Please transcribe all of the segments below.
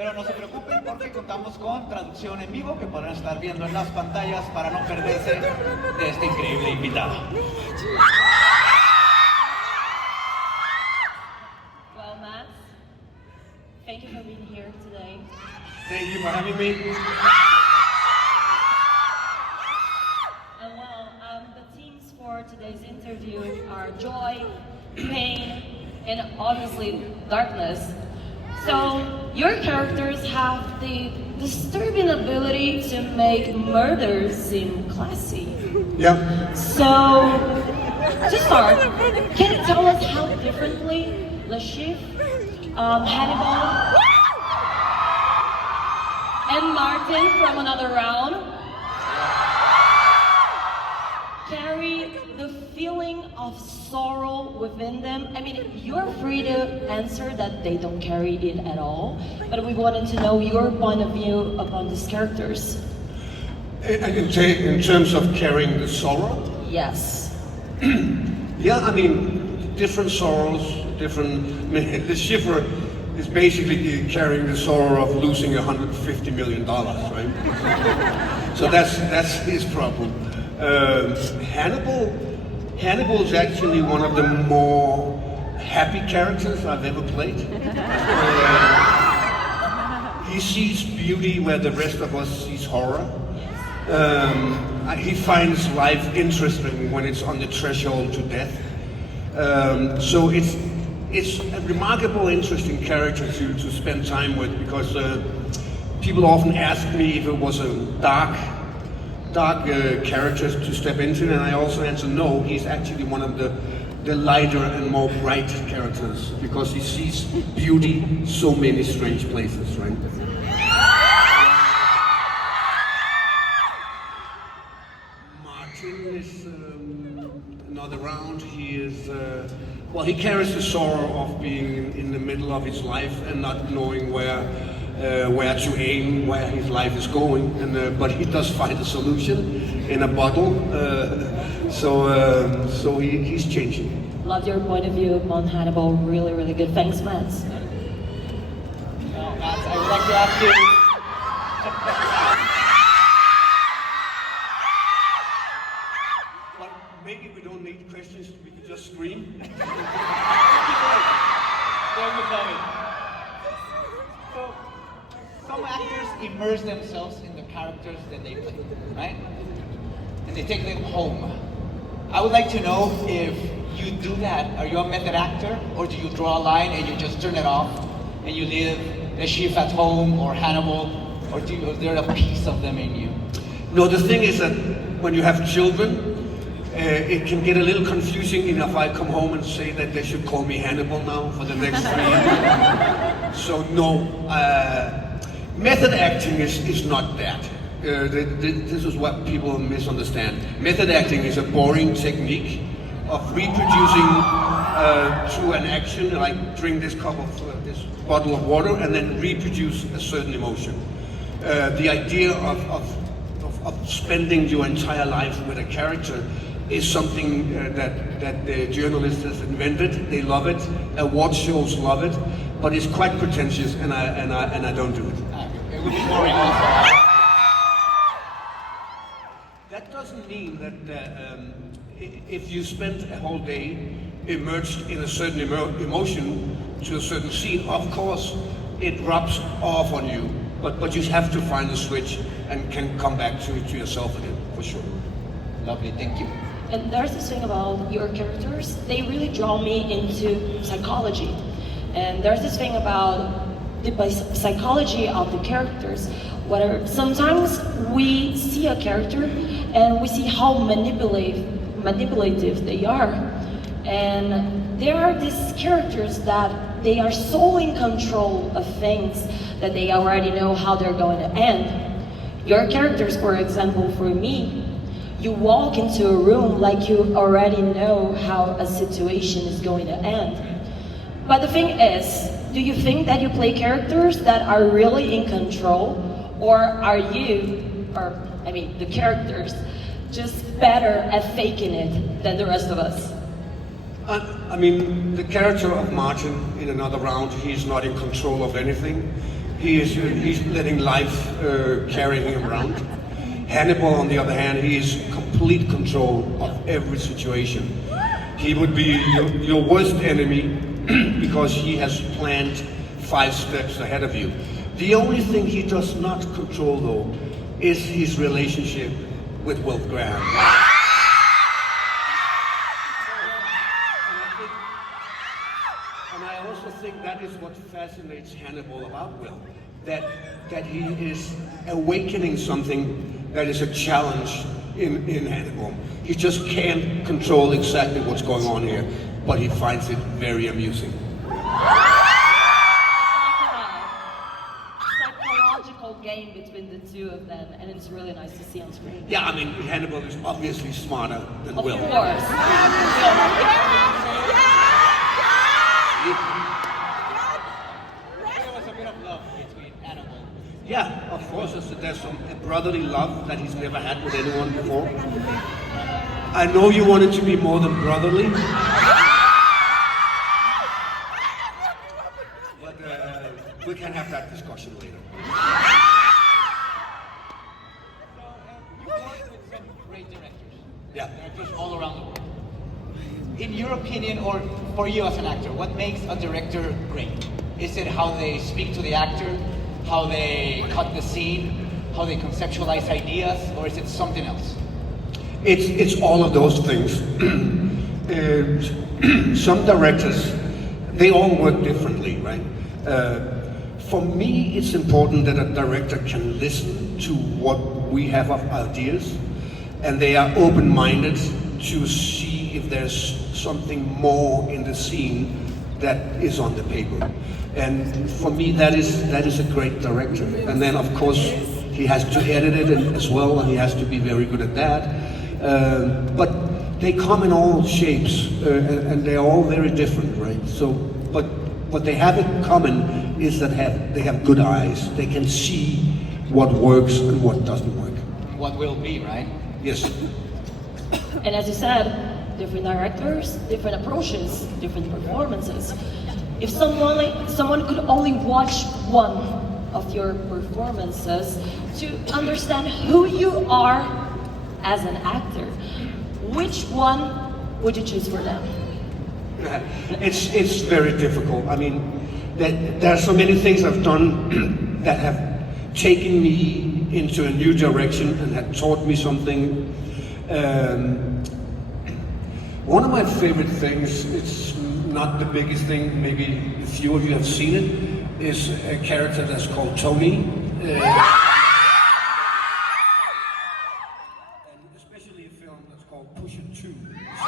Pero no se preocupen porque contamos con traducción en vivo que podrán estar viendo en las pantallas para no perderse de este increíble invitado. Well, Matt, thank you for being here today. Thank you for having me. And the themes for today's interview are joy, pain, and obviously darkness. So, your characters have the disturbing ability to make murder seem classy. Yeah. So, to start, can you tell us how differently Le Chiffre, Hannibal, and Martin from Another Round carry the feeling of sorrow within them? I mean, you're free to answer that they don't carry it at all, but we wanted to know your point of view upon these characters. I can say in terms of carrying the sorrow. Yes. Yeah, I mean, different sorrows, different. I mean, the Chiffre is basically carrying the sorrow of losing $150 million, right? So that's his problem. Hannibal is actually one of the more happy characters I've ever played. He sees beauty where the rest of us sees horror. He finds life interesting when it's on the threshold to death. So it's a remarkable, interesting character to spend time with, because people often ask me if it was a dark characters to step into, and I also answer no. He's actually one of the lighter and more bright characters, because he sees beauty so many strange places, right? Martin is another round. He is well, he carries the sorrow of being in the middle of his life and not knowing where to aim, where his life is going, and but he does find a solution in a bottle. So he's changing. Love your point of view upon Hannibal. Really, really good. Thanks, Matt. Now, Matt, I would like to ask you. But maybe we don't need questions. We can just scream. There you go. So, some actors immerse themselves in the characters that they play, right? And they take them home. I would like to know if you do that. Are you a method actor, or do you draw a line and you just turn it off and you leave the Chief at home or Hannibal, or is there a piece of them in you? No, the thing is that when you have children, it can get a little confusing if I come home and say that they should call me Hannibal now for the next 3 years. So no, method acting is not that. This is what people misunderstand. Method acting is a boring technique of reproducing through an action, like drink this cup of this bottle of water, and then reproduce a certain emotion. The idea of spending your entire life with a character is something that the journalist has invented. They love it. Award shows love it, but it's quite pretentious, and I don't do it. It would be boring also. That doesn't mean that if you spend a whole day immersed in a certain emotion to a certain scene, of course it rubs off on you, but you have to find a switch and can come back to yourself again, for sure. Lovely, thank you. And there's this thing about your characters, they really draw me into psychology. And there's this thing about the psychology of the characters, where sometimes we see a character and we see how manipulative they are. And there are these characters that they are so in control of things that they already know how they're going to end. Your characters, for example, for me, you walk into a room like you already know how a situation is going to end. But the thing is, do you think that you play characters that are really in control, or are you, or I mean the characters, just better at faking it than the rest of us? I mean, the character of Martin in Another Round, he's not in control of anything. He's letting life carry him around. Hannibal, on the other hand, he is complete control of every situation. He would be your worst enemy because he has planned 5 steps ahead of you. The only thing he does not control, though, is his relationship with Will Graham. And I also think that is what fascinates Hannibal about Will, that he is awakening something that is a challenge in Hannibal. He just can't control exactly what's going on here, but he finds it very amusing. Psychological game between the two of them, and it's really nice to see on screen. Yeah, I mean, Hannibal is obviously smarter than Will. Of course. There was a bit of love between Hannibal. Yeah, of course, there's some brotherly love that he's never had with anyone before. I know you want it to be more than brotherly. But we can have that discussion later. You work with some great directors. Yeah. Directors all around the world. In your opinion, or for you as an actor, what makes a director great? Is it how they speak to the actor, how they cut the scene, how they conceptualize ideas, or is it something else? It's all of those things. Some directors, they all work differently, right? For me, it's important that a director can listen to what we have of ideas, and they are open-minded to see if there's something more in the scene that is on the paper. And for me, that is a great director. And then, of course, he has to edit it as well, and he has to be very good at that. But they come in all shapes, and they're all very different, right? So, but what they have in common is that they have good eyes. They can see what works and what doesn't work. What will be, right? Yes. And as you said, different directors, different approaches, different performances. If someone could only watch one of your performances to understand who you are as an actor, which one would you choose for them? It's very difficult. I mean, there are so many things I've done that have taken me into a new direction and have taught me something. One of my favorite things, it's not the biggest thing, maybe a few of you have seen it, is a character that's called Tony. And especially a film that's called Push It 2. I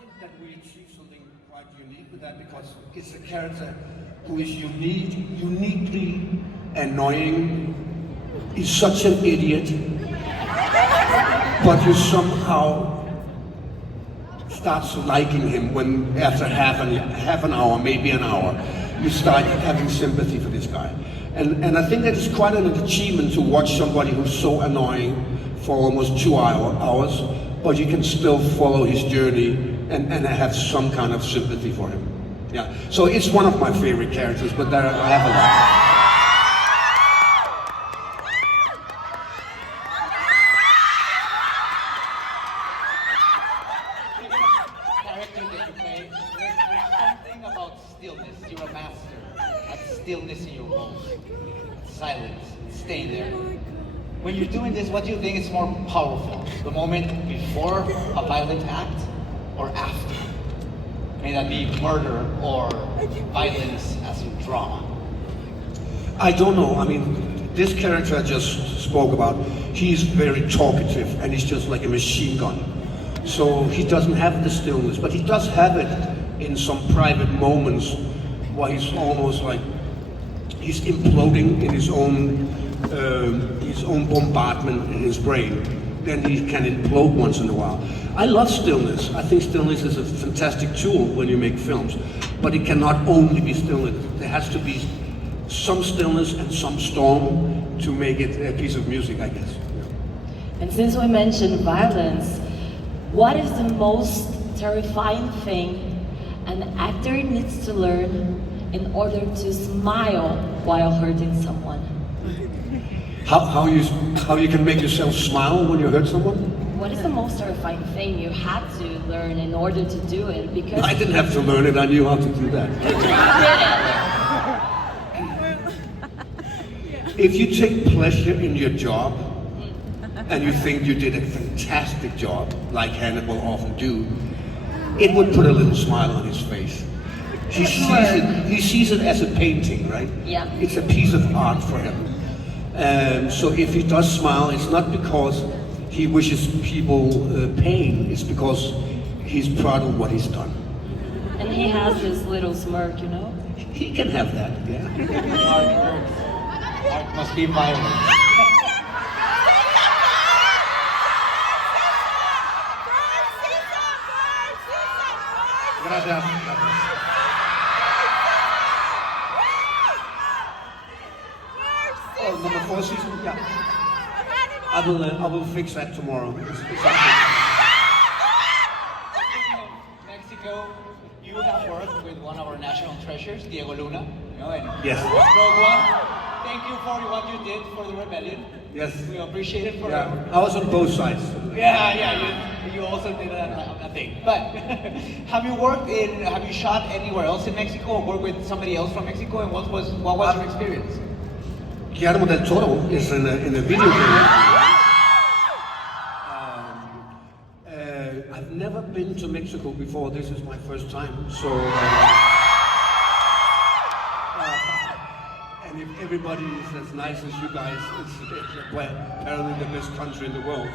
think that we achieved something quite unique with that because it's a character who is uniquely annoying. He's such an idiot, but you somehow starts liking him when after half an hour, maybe an hour, you start having sympathy for this guy. And I think that it's quite an achievement to watch somebody who's so annoying for almost 2 hours, but you can still follow his journey and have some kind of sympathy for him. Yeah. So it's one of my favorite characters, but I have a lot. Stillness, you're a master at stillness in your role. Silence, stay there. When you're doing this, what do you think is more powerful? The moment before a violent act or after? May that be murder or violence as in drama? I don't know. I mean, this character I just spoke about, he's very talkative and he's just like a machine gun. So he doesn't have the stillness, but he does have it in some private moments where he's almost like he's imploding in his own bombardment in his brain. Then he can implode once in a while. I love stillness. I think stillness is a fantastic tool when you make films, but it cannot only be stillness. There has to be some stillness and some storm to make it a piece of music, I guess. And since we mentioned violence, what is the most terrifying thing an actor needs to learn in order to smile while hurting someone. How you can make yourself smile when you hurt someone? What is the most terrifying thing you had to learn in order to do it? Because I didn't have to learn it, I knew how to do that. If you take pleasure in your job, and you think you did a fantastic job, like Hannibal often do, it would put a little smile on his face. He sees it as a painting, right? Yeah. It's a piece of art for him. So if he does smile, it's not because he wishes people pain, it's because he's proud of what he's done. And he has this little smirk, you know? He can have that, yeah. Art must be violent. Gracias. Oh, number 4 season? Yeah. I will fix that tomorrow. It's Mexico, you have worked with one of our national treasures, Diego Luna. You know, and Yes. Rogue One. Thank you for what you did for the rebellion. Yes. We appreciate it Yeah, forever. I was on both sides. You also did a thing. But have you shot anywhere else in Mexico or worked with somebody else from Mexico? And what was your experience? Guillermo del Toro is in a video game. I've never been to Mexico before. This is my first time. So, and if everybody is as nice as you guys, it's apparently the best country in the world.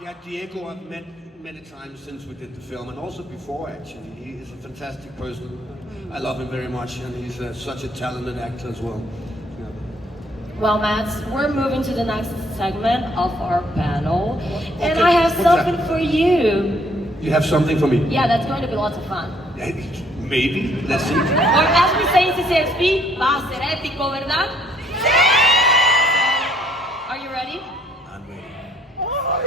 Yeah, Diego I've met many times since we did the film, and also before actually. He is a fantastic person. I love him very much, and he's such a talented actor as well. Yeah. Well, Matt, we're moving to the next segment of our panel. And Okay, I have what's something that? for you. You have something for me? Yeah, that's going to be lots of fun. Maybe, let's see. Or as we say in Ccxp, va a ser épico, ¿verdad? Are you ready?